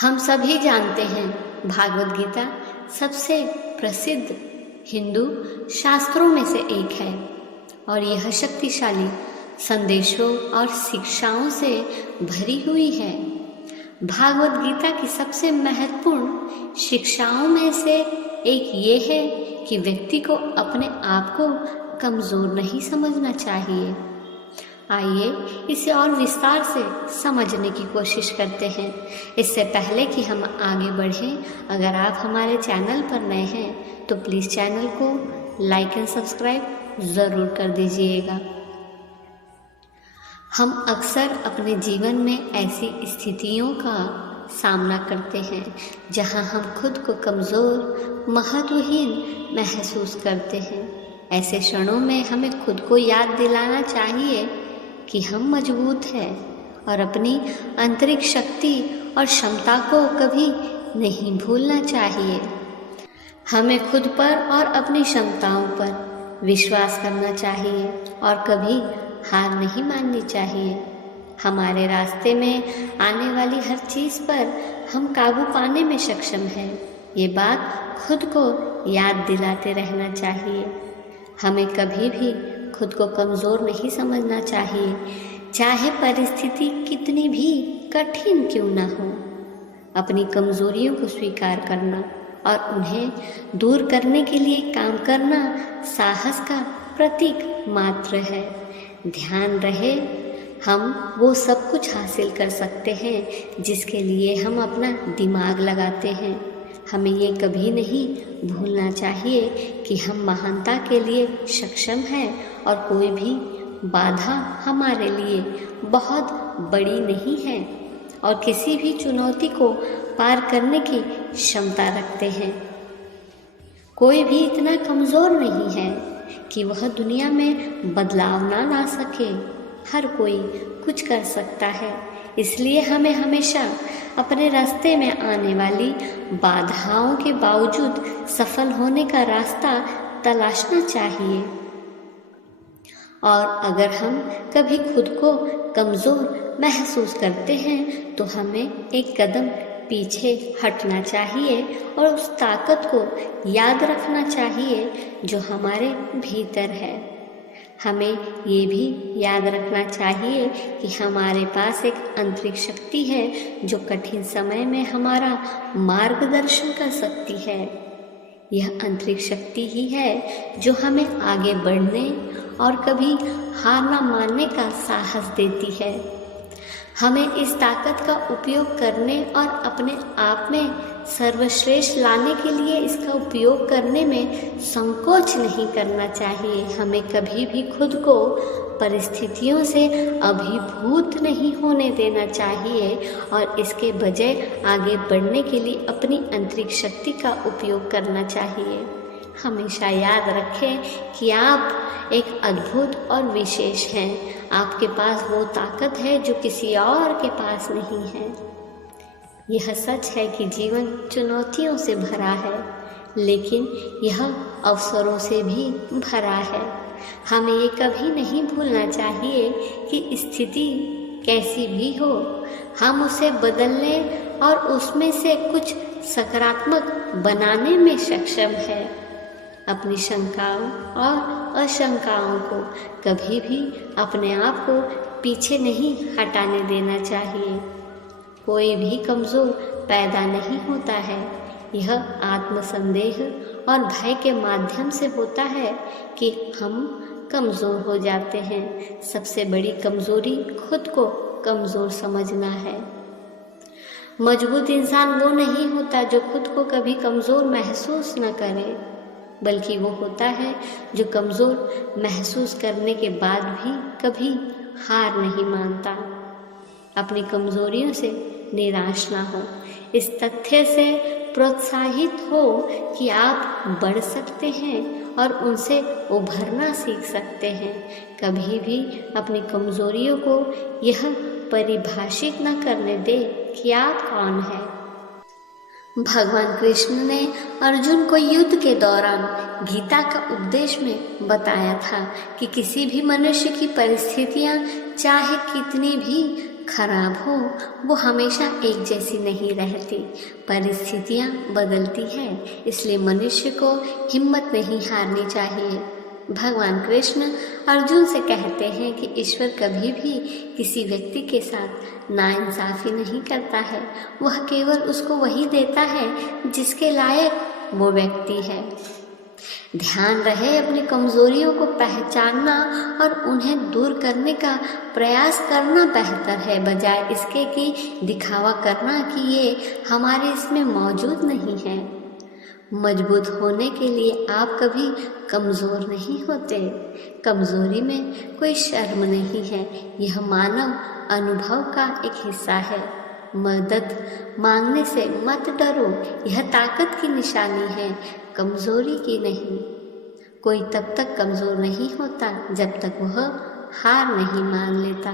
हम सभी जानते हैं भागवत गीता सबसे प्रसिद्ध हिंदू शास्त्रों में से एक है और यह शक्तिशाली संदेशों और शिक्षाओं से भरी हुई है। भागवत गीता की सबसे महत्वपूर्ण शिक्षाओं में से एक ये है कि व्यक्ति को अपने आप को कमज़ोर नहीं समझना चाहिए। आइए इसे और विस्तार से समझने की कोशिश करते हैं। इससे पहले कि हम आगे बढ़ें, अगर आप हमारे चैनल पर नए हैं तो प्लीज़ चैनल को लाइक एंड सब्सक्राइब ज़रूर कर दीजिएगा। हम अक्सर अपने जीवन में ऐसी स्थितियों का सामना करते हैं जहां हम खुद को कमज़ोर, महत्वहीन महसूस करते हैं। ऐसे क्षणों में हमें खुद को याद दिलाना चाहिए कि हम मजबूत हैं और अपनी आंतरिक शक्ति और क्षमता को कभी नहीं भूलना चाहिए। हमें खुद पर और अपनी क्षमताओं पर विश्वास करना चाहिए और कभी हार नहीं माननी चाहिए। हमारे रास्ते में आने वाली हर चीज़ पर हम काबू पाने में सक्षम हैं। ये बात खुद को याद दिलाते रहना चाहिए। हमें कभी भी खुद को कमज़ोर नहीं समझना चाहिए, चाहे परिस्थिति कितनी भी कठिन क्यों ना हो। अपनी कमज़ोरियों को स्वीकार करना और उन्हें दूर करने के लिए काम करना साहस का प्रतीक मात्र है। ध्यान रहे, हम वो सब कुछ हासिल कर सकते हैं जिसके लिए हम अपना दिमाग लगाते हैं। हमें ये कभी नहीं भूलना चाहिए कि हम महानता के लिए सक्षम हैं और कोई भी बाधा हमारे लिए बहुत बड़ी नहीं है और किसी भी चुनौती को पार करने की क्षमता रखते हैं। कोई भी इतना कमज़ोर नहीं है कि वह दुनिया में बदलाव ना ला सके। हर कोई कुछ कर सकता है, इसलिए हमें हमेशा अपने रास्ते में आने वाली बाधाओं के बावजूद सफल होने का रास्ता तलाशना चाहिए। और अगर हम कभी खुद को कमज़ोर महसूस करते हैं तो हमें एक कदम पीछे हटना चाहिए और उस ताकत को याद रखना चाहिए जो हमारे भीतर है। हमें ये भी याद रखना चाहिए कि हमारे पास एक आंतरिक शक्ति है जो कठिन समय में हमारा मार्गदर्शन कर सकती है। यह आंतरिक शक्ति ही है जो हमें आगे बढ़ने और कभी हार न मानने का साहस देती है। हमें इस ताकत का उपयोग करने और अपने आप में सर्वश्रेष्ठ लाने के लिए इसका उपयोग करने में संकोच नहीं करना चाहिए। हमें कभी भी खुद को परिस्थितियों से अभिभूत नहीं होने देना चाहिए और इसके बजाय आगे बढ़ने के लिए अपनी आंतरिक शक्ति का उपयोग करना चाहिए। हमेशा याद रखें कि आप एक अद्भुत और विशेष हैं। आपके पास वो ताकत है जो किसी और के पास नहीं है। यह सच है कि जीवन चुनौतियों से भरा है, लेकिन यह अवसरों से भी भरा है। हमें ये कभी नहीं भूलना चाहिए कि स्थिति कैसी भी हो, हम उसे बदलने और उसमें से कुछ सकारात्मक बनाने में सक्षम है। अपनी शंकाओं और आशंकाओं को कभी भी अपने आप को पीछे नहीं हटाने देना चाहिए। कोई भी कमज़ोर पैदा नहीं होता है। यह आत्मसंदेह और भय के माध्यम से होता है कि हम कमज़ोर हो जाते हैं। सबसे बड़ी कमज़ोरी खुद को कमज़ोर समझना है। मजबूत इंसान वो नहीं होता जो खुद को कभी कमज़ोर महसूस न करे, बल्कि वो होता है जो कमज़ोर महसूस करने के बाद भी कभी हार नहीं मानता। अपनी कमज़ोरियों से निराश ना हो, इस तथ्य से प्रोत्साहित हो कि आप बढ़ सकते हैं और उनसे उभरना सीख सकते हैं। कभी भी अपनी कमज़ोरियों को यह परिभाषित न करने दे कि आप कौन हैं। भगवान कृष्ण ने अर्जुन को युद्ध के दौरान गीता का उपदेश में बताया था कि किसी भी मनुष्य की परिस्थितियां चाहे कितनी भी खराब हो, वो हमेशा एक जैसी नहीं रहती। परिस्थितियाँ बदलती हैं, इसलिए मनुष्य को हिम्मत नहीं हारनी चाहिए। भगवान कृष्ण अर्जुन से कहते हैं कि ईश्वर कभी भी किसी व्यक्ति के साथ नाइंसाफ़ी नहीं करता है। वह केवल उसको वही देता है जिसके लायक वो व्यक्ति है। ध्यान रहे, अपनी कमजोरियों को पहचानना और उन्हें दूर करने का प्रयास करना बेहतर है, बजाय इसके कि दिखावा करना कि ये हमारे इसमें मौजूद नहीं है। मजबूत होने के लिए आप कभी कमज़ोर नहीं होते। कमज़ोरी में कोई शर्म नहीं है, यह मानव अनुभव का एक हिस्सा है। मदद मांगने से मत डरो, यह ताकत की निशानी है, कमज़ोरी की नहीं। कोई तब तक कमज़ोर नहीं होता जब तक वह हार नहीं मान लेता।